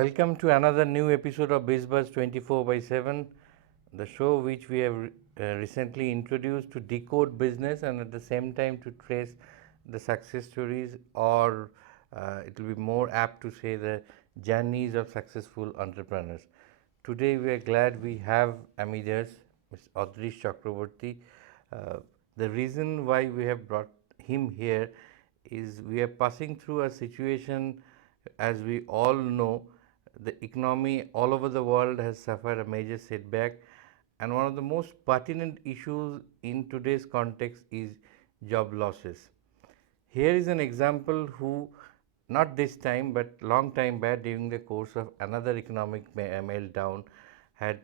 Welcome to another new episode of BizBuzz 24 by 7, the show which we have recently introduced to decode business and at the same time to trace the success stories, or it will be more apt to say the journeys of successful entrepreneurs. Today we are glad we have amid us Ms. Adris Chakraborty. Uh, the reason why we have brought him here is we are passing through a situation, as we all know, the economy all over the world has suffered a major setback, and one of the most pertinent issues in today's context is job losses. Here is an example who, not this time but long time back during the course of another economic meltdown, had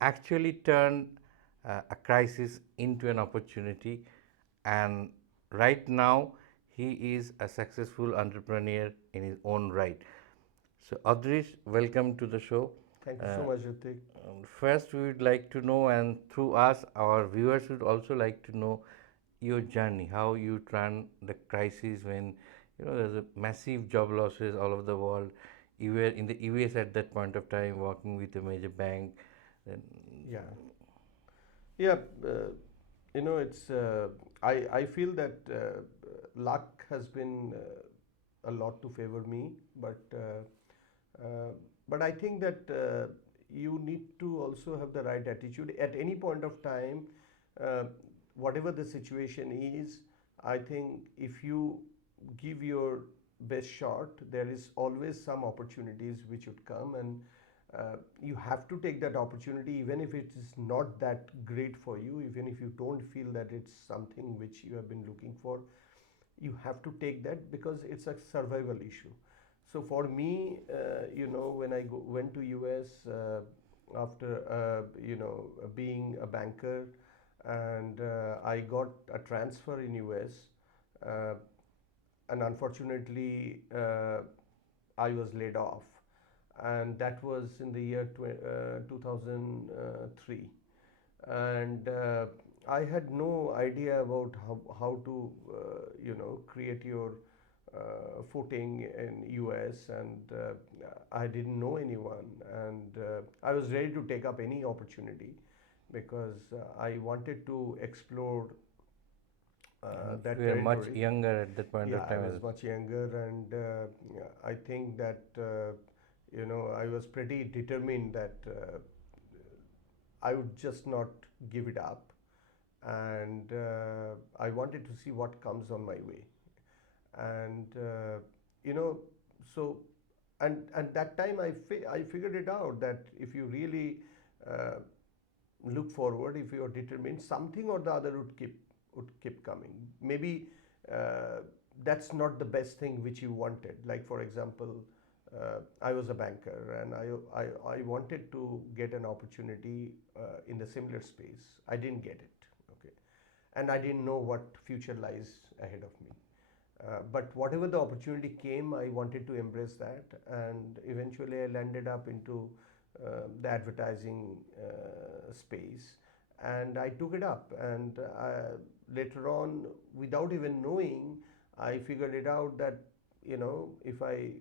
actually turned a crisis into an opportunity, and right now he is a successful entrepreneur in his own right. So, Adrish, welcome to the show. Thank you so much, Ritik. First, we would like to know, and through us, our viewers would also like to know your journey, how you turned the crisis when there's a massive job losses all over the world. You were in the US at that point of time, working with a major bank. Then, Yeah, yeah. It's I feel that luck has been a lot to favor me, but I think that you need to also have the right attitude at any point of time. Uh, Whatever the situation is, I think if you give your best shot, there is always some opportunities which would come, and you have to take that opportunity even if it is not that great for you, even if you don't feel that it's something which you have been looking for. You have to take that because it's a survival issue. So for me, when I went to US after being a banker, and I got a transfer in US, uh, and unfortunately I was laid off, and that was in the year 2003. And I had no idea about how to create your footing in US, and I didn't know anyone, and I was ready to take up any opportunity because I wanted to explore that you were much territory. younger at that point Yeah, of I time. was much younger, and I think that I was pretty determined that I would just not give it up, and I wanted to see what comes on my way, and you know, so and that time I figured it out that if you really uh, look forward, if you are determined, something or the other would keep coming. Maybe that's not the best thing which you wanted. Like for example, I was a banker, and I wanted to get an opportunity in the similar space. I didn't get it. Okay, and I didn't know what future lies ahead of me. But whatever the opportunity came, I wanted to embrace that, and eventually I landed up into the advertising space, and I took it up. And later on, without even knowing, I figured it out that if I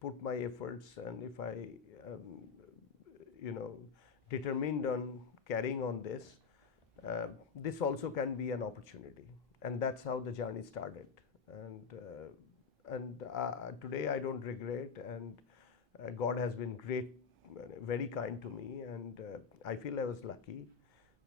put my efforts, and if I um, you know determined on carrying on this, uh, this also can be an opportunity, and that's how the journey started. And today I don't regret, and God has been great, very kind to me, and I feel I was lucky.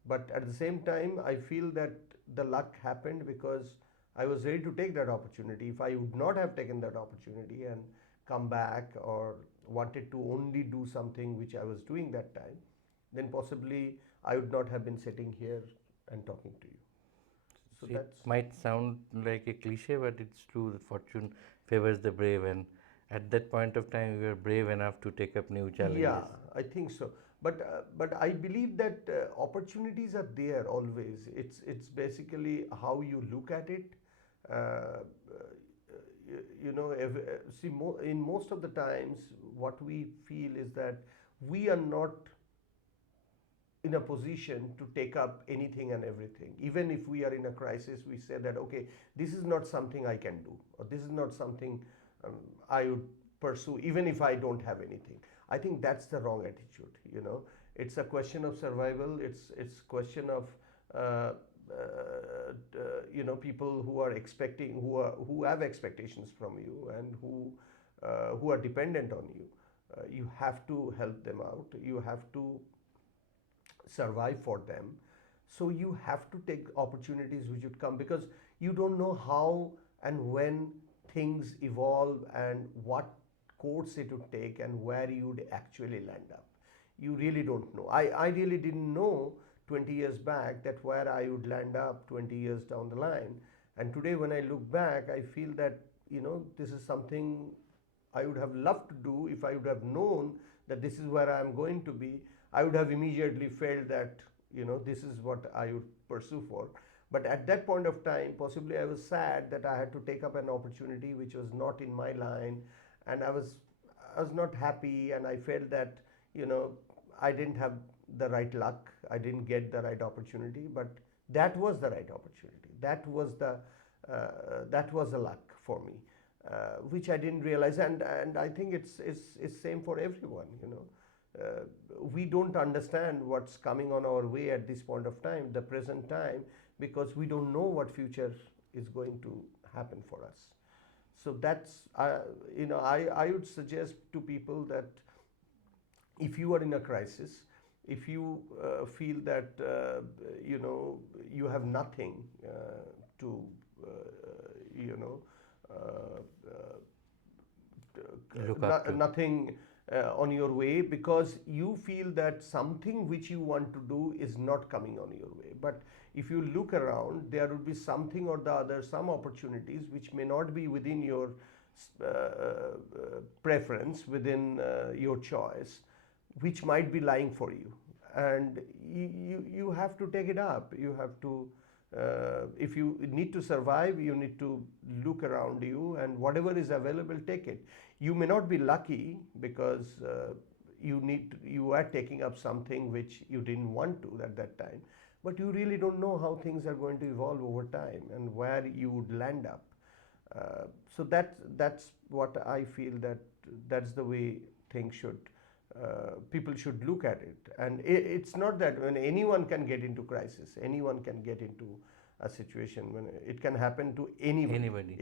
But at the same time, I feel that the luck happened because I was ready to take that opportunity. If I would not have taken that opportunity and come back, or wanted to only do something which I was doing that time, then possibly I would not have been sitting here and talking to you. So It that's, might sound like a cliche, but it's true. The fortune favors the brave, and at that point of time, we were brave enough to take up new yeah, challenges. I think so. But I believe that opportunities are there always. It's basically how you look at it. Uh, in most of the times, what we feel is that we are not in a position to take up anything and everything. Even if we are in a crisis, we say that, okay, this is not something I can do, or this is not something um, I would pursue even if I don't have anything. I think that's the wrong attitude. It's a question of survival. It's question of uh, people who are expecting, who have expectations from you, and who are dependent on you. You have to help them out. You have to survive for them. So you have to take opportunities which would come, because you don't know how and when things evolve and what course it would take and where you would actually land up. You really don't know. I really didn't know 20 years back that where I would land up 20 years down the line. And today when I look back, I feel that this is something I would have loved to do. If I would have known that this is where I am going to be, I would have immediately felt that this is what I would pursue for. But at that point of time, possibly I was sad that I had to take up an opportunity which was not in my line, and I was not happy, and I felt that I didn't have the right luck. I didn't get the right opportunity, but that was the right opportunity. That was the luck for me, which I didn't realize, and I think it's same for everyone. We don't understand what's coming on our way at this point of time, the present time, because we don't know what future is going to happen for us. So that's I would suggest to people that if you are in a crisis, if you feel that you have nothing to uh, Look up to. nothing on your way, because you feel that something which you want to do is not coming on your way. But if you look around, there would be something or the other, some opportunities which may not be within your preference, within your choice, which might be lying for you, and you have to take it up. You have to, if you need to survive, you need to look around you, and whatever is available, take it. You may not be lucky, because you are taking up something which you didn't want to at that time, but you really don't know how things are going to evolve over time and where you would land up. So that's what I feel, that's the way things should, people should look at it. And it's not that when anyone can get into crisis, anyone can get into a situation when it can happen to anybody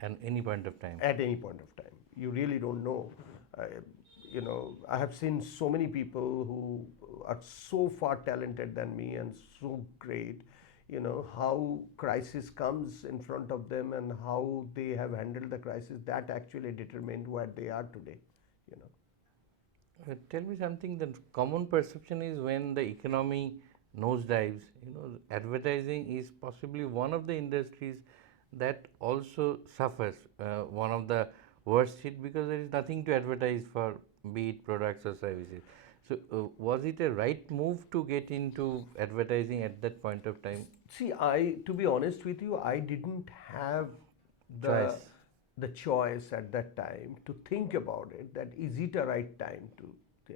And any point of time. at any point of time. You really don't know. I have seen so many people who are so far talented than me and so great. How crisis comes in front of them and how they have handled the crisis, that actually determined where they are today. You know. Tell me something. The common perception is when the economy nosedives, advertising is possibly one of the industries that also suffers, one of the worst hit, because there is nothing to advertise for, be it products or services. So, was it a right move to get into advertising at that point of time? See, to be honest with you, I didn't have the Choice. the choice at that time to think about it. That is it a right time to?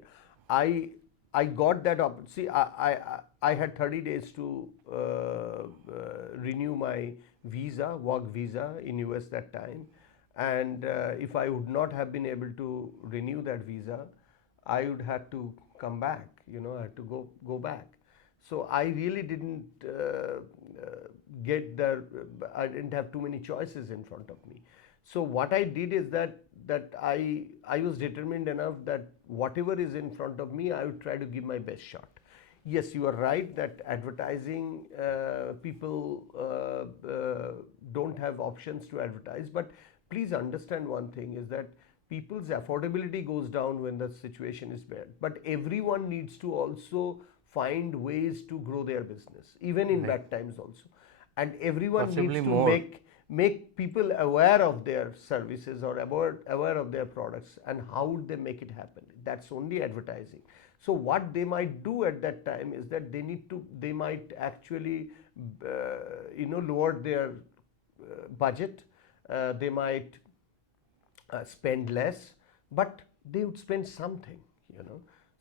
I I got that up. See, I had 30 days to renew my visa, work visa in US that time, and if I would not have been able to renew that visa, I would have to come back. I had to go back. So I really didn't get the. I didn't have too many choices in front of me. So what I did is that I was determined enough that whatever is in front of me, I would try to give my best shot. Yes, you are right that advertising, people don't have options to advertise, but please understand one thing is that people's affordability goes down when the situation is bad, but everyone needs to also find ways to grow their business, even in Right. bad times also, and everyone Possibly needs to more. make people aware of their services or aware of their products, and how would they make it happen? That's only advertising. So what they might do at that time is that they might actually lower their budget. They might spend less, but they would spend something.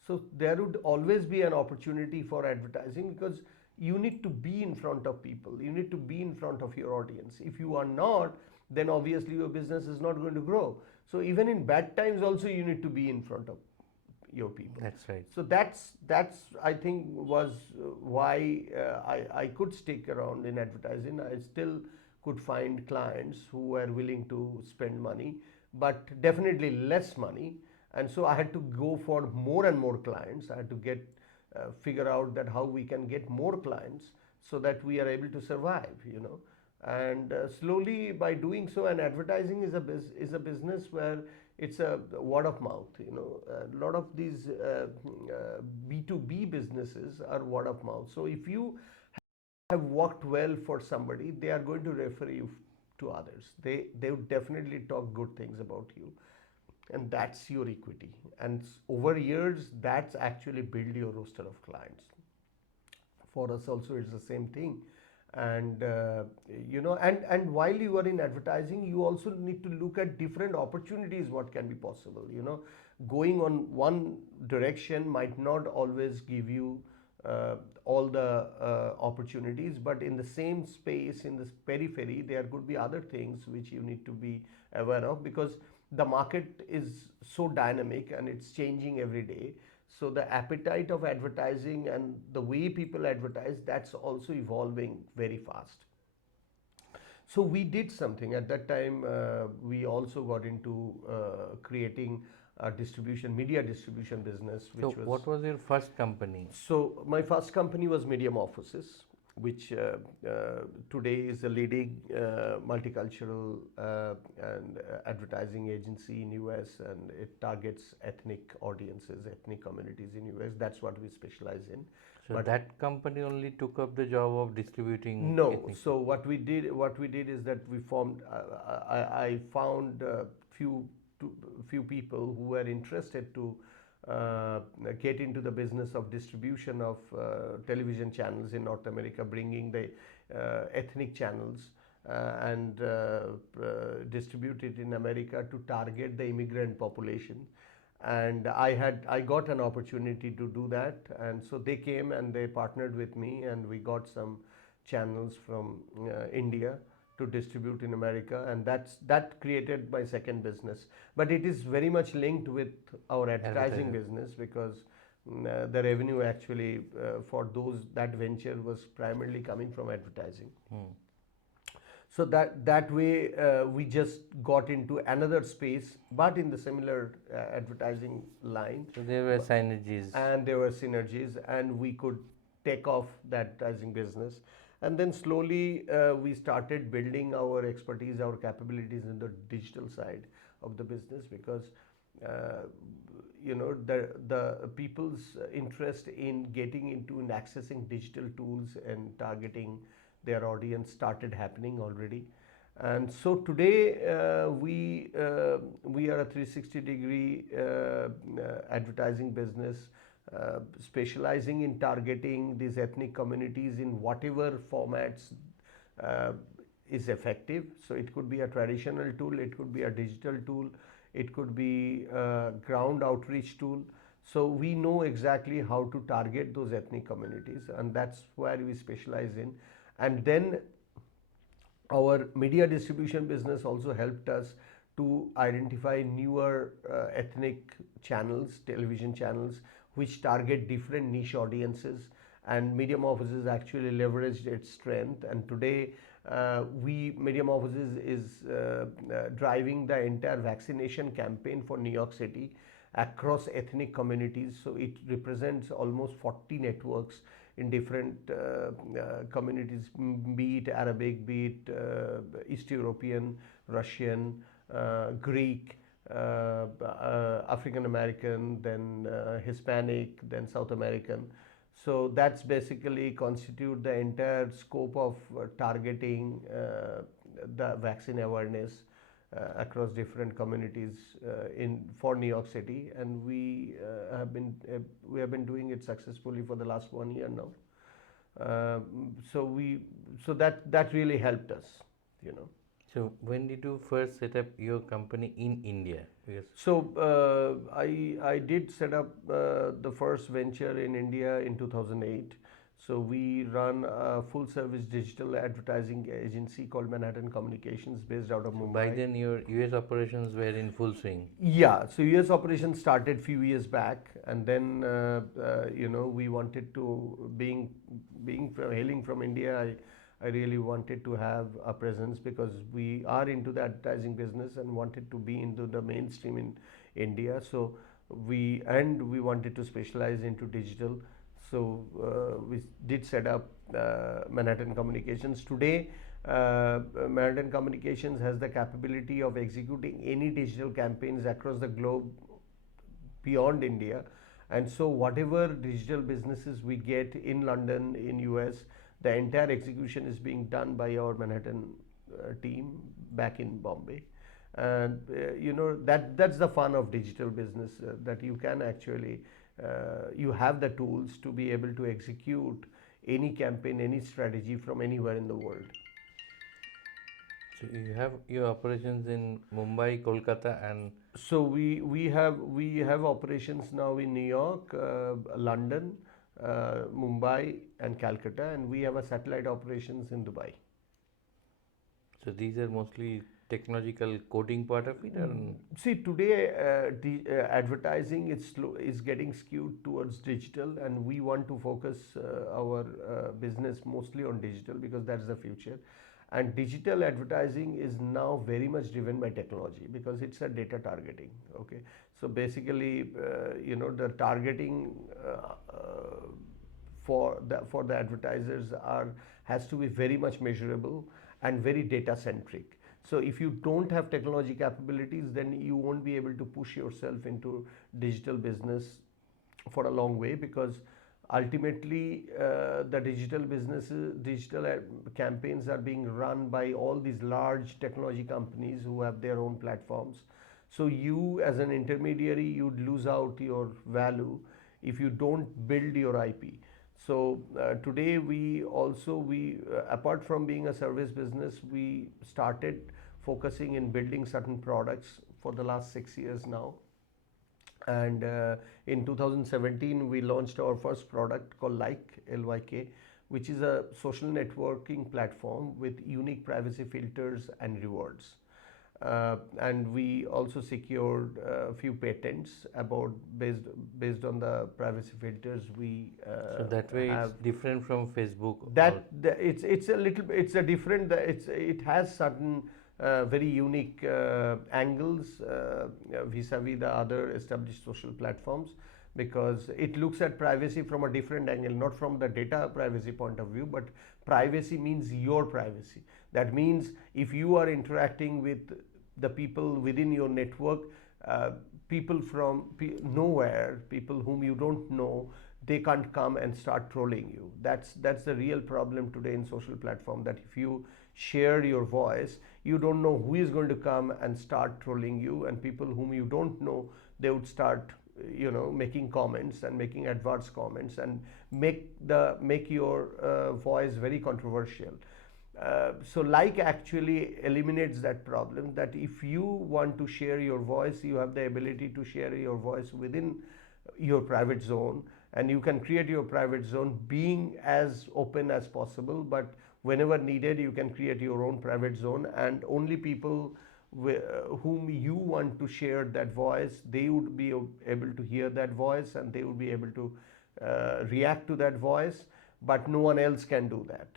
So there would always be an opportunity for advertising, because you need to be in front of people, you need to be in front of your audience. If you are not, then obviously your business is not going to grow. So even in bad times also you need to be in front of your people. That's right. So that's I think was why I could stick around in advertising. I still could find clients who were willing to spend money, but definitely less money. And so I had to go for more and more clients. I had to get figure out that how we can get more clients so that we are able to survive, you know. And slowly by doing so, and advertising is a business where it's a word of mouth, you know. A lot of these B2B businesses are word of mouth. So if you have worked well for somebody, they are going to refer you to others. They would definitely talk good things about you, and that's your equity. And over years, that's actually build your roster of clients. For us also, it's the same thing. And you know, and while you are in advertising, you also need to look at different opportunities what can be possible, you know. Going on one direction might not always give you all the opportunities, but in the same space, in this periphery, there could be other things which you need to be aware of, because the market is so dynamic and it's changing every day. So the appetite of advertising and the way people advertise, that's also evolving very fast. So we did something at that time. We also got into creating a media distribution business, So which was. what was your first company? So my first company was Medium Offices, which today is a leading multicultural and advertising agency in US, and it targets ethnic audiences, ethnic communities in US. That's what we specialize in. So But that company only took up the job of distributing no, ethnic. so what we did is that we formed. I found few people who were interested to uh, get into the business of distribution of television channels in North America, bringing the ethnic channels and distribute it in America to target the immigrant population. And I got an opportunity to do that, and so they came and they partnered with me, and we got some channels from India to distribute in America, and that created my second business. But it is very much linked with our advertising business, because the revenue actually for that venture was primarily coming from advertising. So that way we just got into another space, but in the similar advertising line. So there were synergies. And there were synergies, and we could take off the advertising business. And then slowly we started building our expertise, our capabilities in the digital side of the business, because you know, the people's interest in getting into and accessing digital tools and targeting their audience started happening already. And so today we are a 360-degree advertising business, specializing in targeting these ethnic communities in whatever formats is effective. So it could be a traditional tool, it could be a digital tool, it could be a ground outreach tool. So we know exactly how to target those ethnic communities, and that's where we specialize in. And then our media distribution business also helped us to identify newer ethnic channels, television channels, which target different niche audiences. And Medium Offices actually leveraged its strength. And today, Medium Offices is driving the entire vaccination campaign for New York City across ethnic communities. So it represents almost 40 networks in different communities, be it Arabic, be it East European, Russian, Greek, African American, then Hispanic, then South American. So that's basically constitute the entire scope of targeting the vaccine awareness across different communities for New York City, and we have been doing it successfully for the last 1 year now. So that really helped us, you know. So when did you first set up your company in India? Because So I did set up the first venture in India in 2008. So we run a full service digital advertising agency called Manhattan Communications based out of So by Mumbai. then your US operations were in full swing. Yeah, so US operations started few years back, and then we wanted to hailing from India. I really wanted to have a presence because we are into the advertising business and wanted to be into the mainstream in India. So we wanted to specialize into digital. So we did set up Manhattan Communications. Today, Manhattan Communications has the capability of executing any digital campaigns across the globe beyond India. And so whatever digital businesses we get in London, in US, the entire execution is being done by our Manhattan team back in Bombay. And that's the fun of digital business, that you can actually you have the tools to be able to execute any campaign, any strategy from anywhere in the world. So you have your operations in Mumbai, Kolkata, and So we have operations now in New York, London, Mumbai, and Calcutta, and we have a satellite operations in Dubai. so these are mostly technological coding part of it, or See, today advertising is getting skewed towards digital, and we want to focus our business mostly on digital because that's the future. And digital advertising is now very much driven by technology because it's a data targeting. Okay, so basically, the targeting for the advertisers has to be very much measurable and very data centric. So if you don't have technology capabilities, then you won't be able to push yourself into digital business for a long way, because ultimately the digital campaigns are being run by all these large technology companies who have their own platforms. So you as an intermediary, you'd lose out your value if you don't build your IP. So today we apart from being a service business, we started focusing in building certain products for the last 6 years now. And in 2017 we launched our first product called LYK, which is a social networking platform with unique privacy filters and rewards. And we also secured a few patents about based on the privacy filters we so that way have. it's different from Facebook. It's a different, it has certain very unique angles vis-a-vis the other established social platforms, because it looks at privacy from a different angle, not from the data privacy point of view, but privacy means your privacy. That means if you are interacting with the people within your network, people from nowhere, people whom you don't know, they can't come and start trolling you. That's the real problem today in social platform, that if you share your voice, you don't know who is going to come and start trolling you, and people whom you don't know, they would start making comments and making adverse comments and make your voice very controversial. So like actually eliminates that problem, that if you want to share your voice, you have the ability to share your voice within your private zone, and you can create your private zone being as open as possible, but whenever needed you can create your own private zone, and only people whom you want to share that voice, they would be able to hear that voice, and they would be able to react to that voice, but no one else can do that.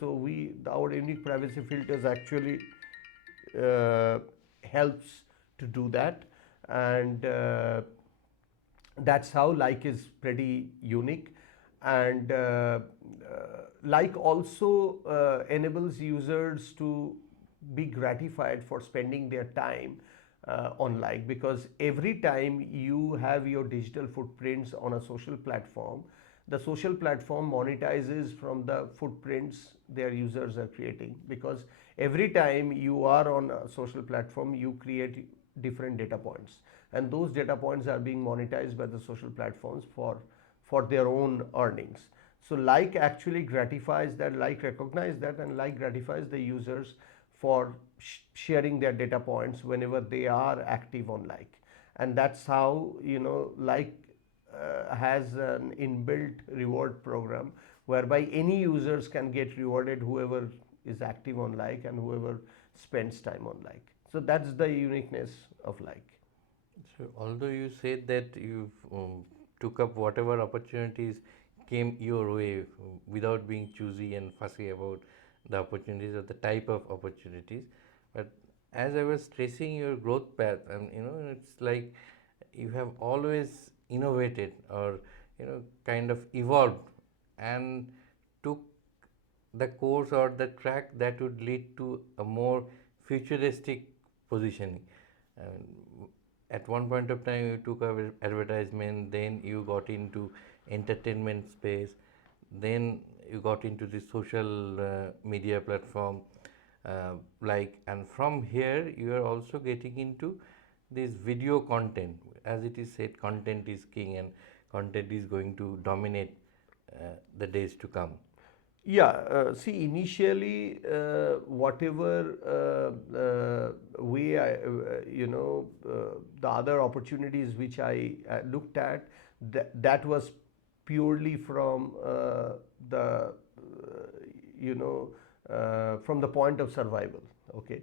So our unique privacy filters actually helps to do that. And that's how like is pretty unique. And like also enables users to be gratified for spending their time on like, because every time you have your digital footprints on a social platform, the social platform monetizes from the footprints their users are creating, because every time you are on a social platform you create different data points, and those data points are being monetized by the social platforms for their own earnings. So like actually gratifies that, like recognize that, and like gratifies the users for sharing their data points whenever they are active on like. And that's how like has an inbuilt reward program whereby any users can get rewarded, whoever is active on LYK and whoever spends time on LYK. So that's the uniqueness of LYK. So, although you said that you took up whatever opportunities came your way without being choosy and fussy about the opportunities or the type of opportunities, but as I was tracing your growth path, and it's like you have always innovated or kind of evolved and took the course or the track that would lead to a more futuristic positioning. And at one point of time, you took up advertisement, then you got into entertainment space, then you got into the social media platform, and from here you are also getting into this video content. As it is said, content is king, and content is going to dominate the days to come. Yeah, see, initially, whatever way the other opportunities which I looked at, that was purely from from the point of survival. Okay.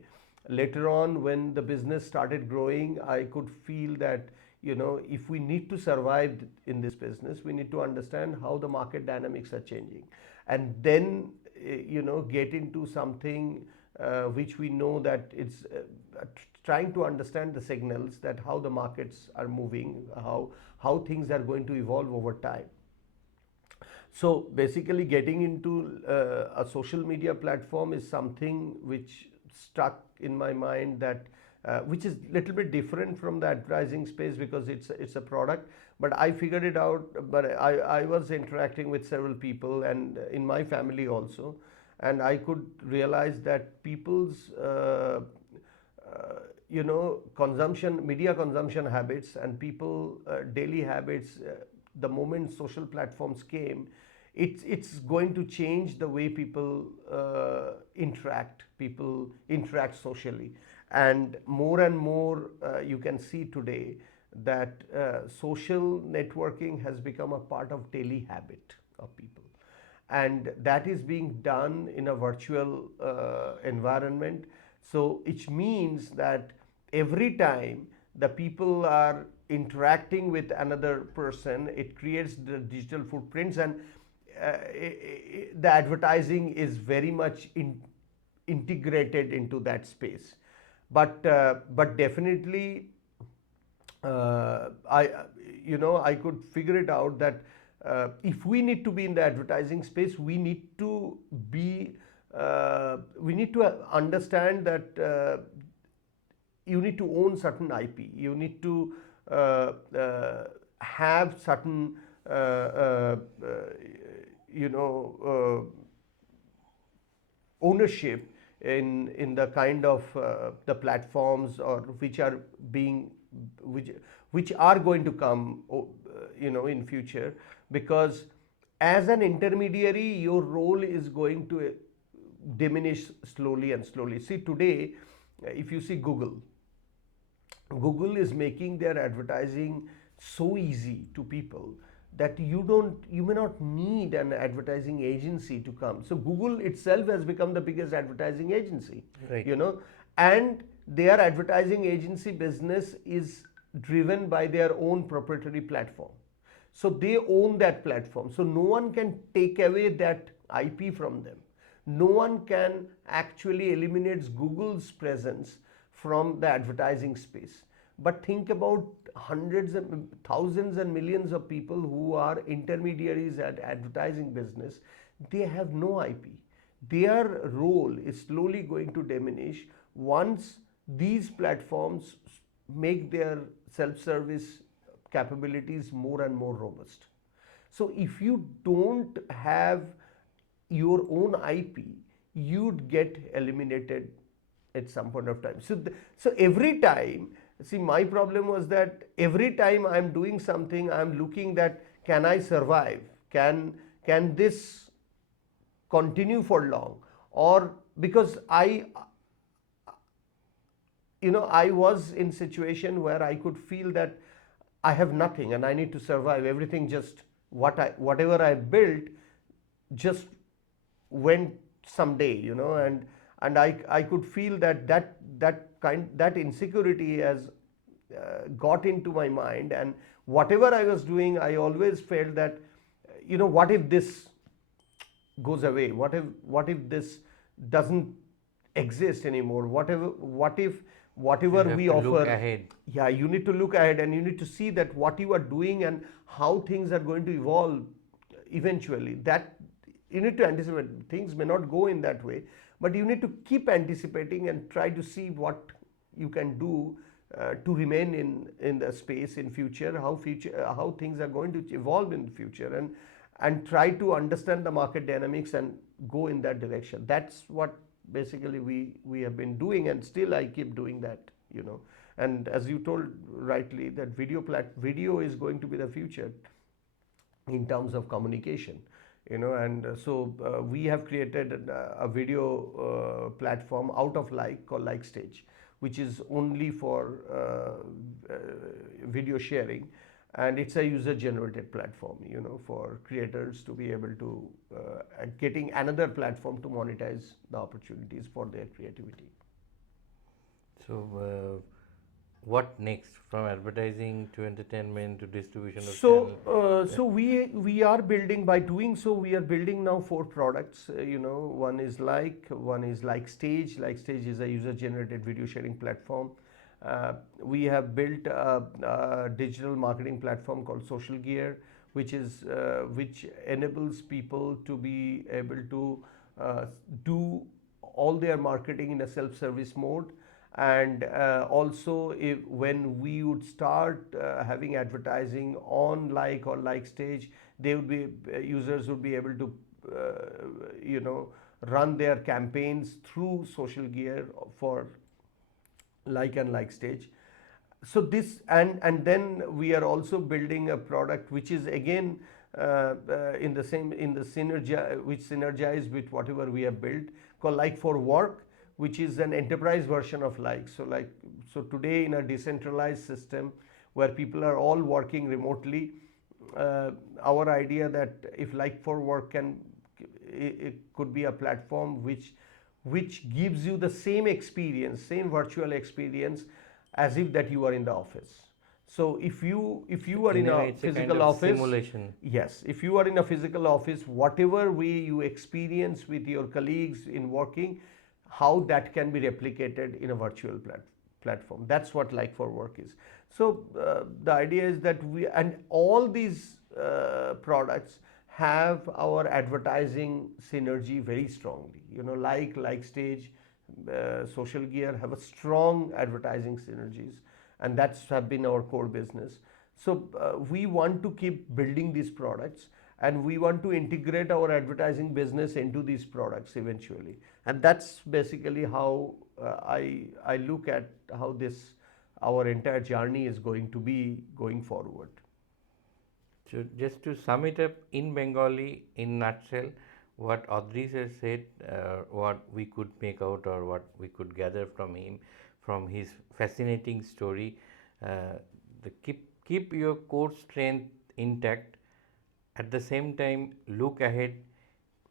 Later on, when the business started growing, I could feel that if we need to survive in this business, we need to understand how the market dynamics are changing, and then get into something which we know that it's trying to understand the signals, that how the markets are moving, how things are going to evolve over time. So basically, getting into a social media platform is something which stuck in my mind, that which is little bit different from the advertising space, because it's a product. But I figured it out. But I was interacting with several people, and in my family also, and I could realize that people's media consumption habits and people daily habits, the moment social platforms came, it's going to change the way people interact socially. And more you can see today that social networking has become a part of daily habit of people, and that is being done in a virtual environment. So it means that every time the people are interacting with another person, it creates the digital footprints, and the advertising is very much integrated into that space. But definitely, I could figure it out that if we need to be in the advertising space, we need to understand that you need to own certain IP. You need to have certain ownership in the kind of the platforms, or which are going to come in future, because as an intermediary, your role is going to diminish slowly and slowly. See, today, if you see Google is making their advertising so easy to people that you may not need an advertising agency to come. So Google itself has become the biggest advertising agency, Right. And their advertising agency business is driven by their own proprietary platform. So they own that platform. So no one can take away that IP from them. No one can actually eliminate Google's presence from the advertising space. But think about hundreds and thousands and millions of people who are intermediaries at advertising business. They have no IP. Their role is slowly going to diminish once these platforms make their self-service capabilities more and more robust. So if you don't have your own IP, you'd get eliminated at some point of time. So every time, see, my problem was that every time I'm doing something, I'm looking that, can I survive? Can this continue for long? Or because I was in situation where I could feel that I have nothing and I need to survive. Everything just whatever I built, just went someday, and I could feel that insecurity has got into my mind. And whatever I was doing, I always felt that, what if this goes away? What if this doesn't exist anymore? What if So whatever you have we to look offer? ahead. Yeah, you need to look ahead, and you need to see that what you are doing and how things are going to evolve eventually. That you need to anticipate. Things may not go in that way, but you need to keep anticipating and try to see what you can do to remain in the space in future, how things are going to evolve in the future, and try to understand the market dynamics and go in that direction. That's what basically we have been doing, and still I keep doing that. And as you told rightly, that video is going to be the future in terms of communication. And so we have created a video platform out of like called like stage, which is only for video sharing, and it's a user generated platform, for creators to be able to getting another platform to monetize the opportunities for their creativity. So, what next from advertising to entertainment to distribution of So, channel? we are building. By doing so, we are building now 4 products. One is like Stage. Like Stage is a user-generated video sharing platform. We have built a digital marketing platform called Social Gear, which enables people to be able to do all their marketing in a self-service mode. And also, when we would start having advertising on Like or Like Stage, users would be able to run their campaigns through Social Gear for Like and Like Stage. So this, and then we are also building a product which is again in the synergy, which synergize with whatever we have built, called Like for Work, which is an enterprise version of Like. So today, in a decentralized system where people are all working remotely, our idea that if Like for Work it could be a platform which gives you the same experience, same virtual experience, as if that you are in the office. So if you are in In a a way, it's a kind physical of office, simulation. yes, if you are in a physical office, whatever way you experience with your colleagues in working, how that can be replicated in a virtual platform. That's what Like for Work is. So the idea is that all these products have our advertising synergy very strongly. Like Stage, Social Gear have a strong advertising synergies, and that's have been our core business. So we want to keep building these products, and we want to integrate our advertising business into these products eventually. And that's basically how I look at how our entire journey is going to be going forward. So just to sum it up in Bengali, in nutshell, what Adris has said, what we could make out or what we could gather from him, from his fascinating story, keep your core strength intact. At the same time, look ahead,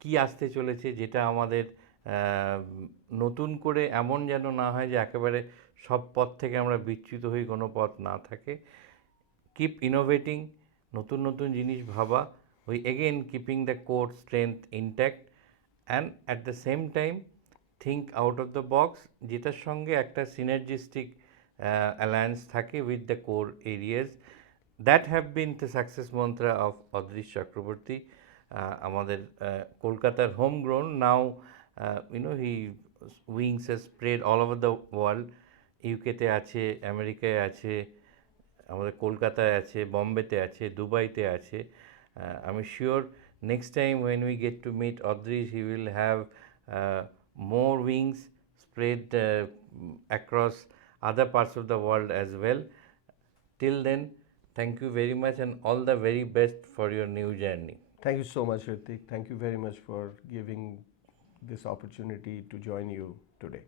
কি আসতে চলেছে যেটা আমাদের নতুন করে এমন যেন না হয় যে একেবারে সব পথ থেকে আমরা বিচ্যুত হই, কোনো পথ না থাকে। কিপ ইনোভেটিং, নতুন নতুন জিনিস ভাবা, ওই again keeping the core strength intact, and at the same time think out of the box, যেটার সঙ্গে একটা সিনার্জিস্টিক অ্যালায়েন্স থাকে with the core areas. That have been the success mantra of Adrish Chakraborty, আমাদের কলকাতার home grown. Now he wings has spread all over the world. ইউকেতে আছে, আমেরিকায় আছে, আমাদের কলকাতায় আছে, বম্বেতে আছে, দুবাইতে আছে। আমি sure next time when we get to meet Adrish, he will have more wings spread across other parts of the world as well. Till then, thank you very much and all the very best for your new journey. Thank you so much, Ritik. Thank you very much for giving this opportunity to join you today.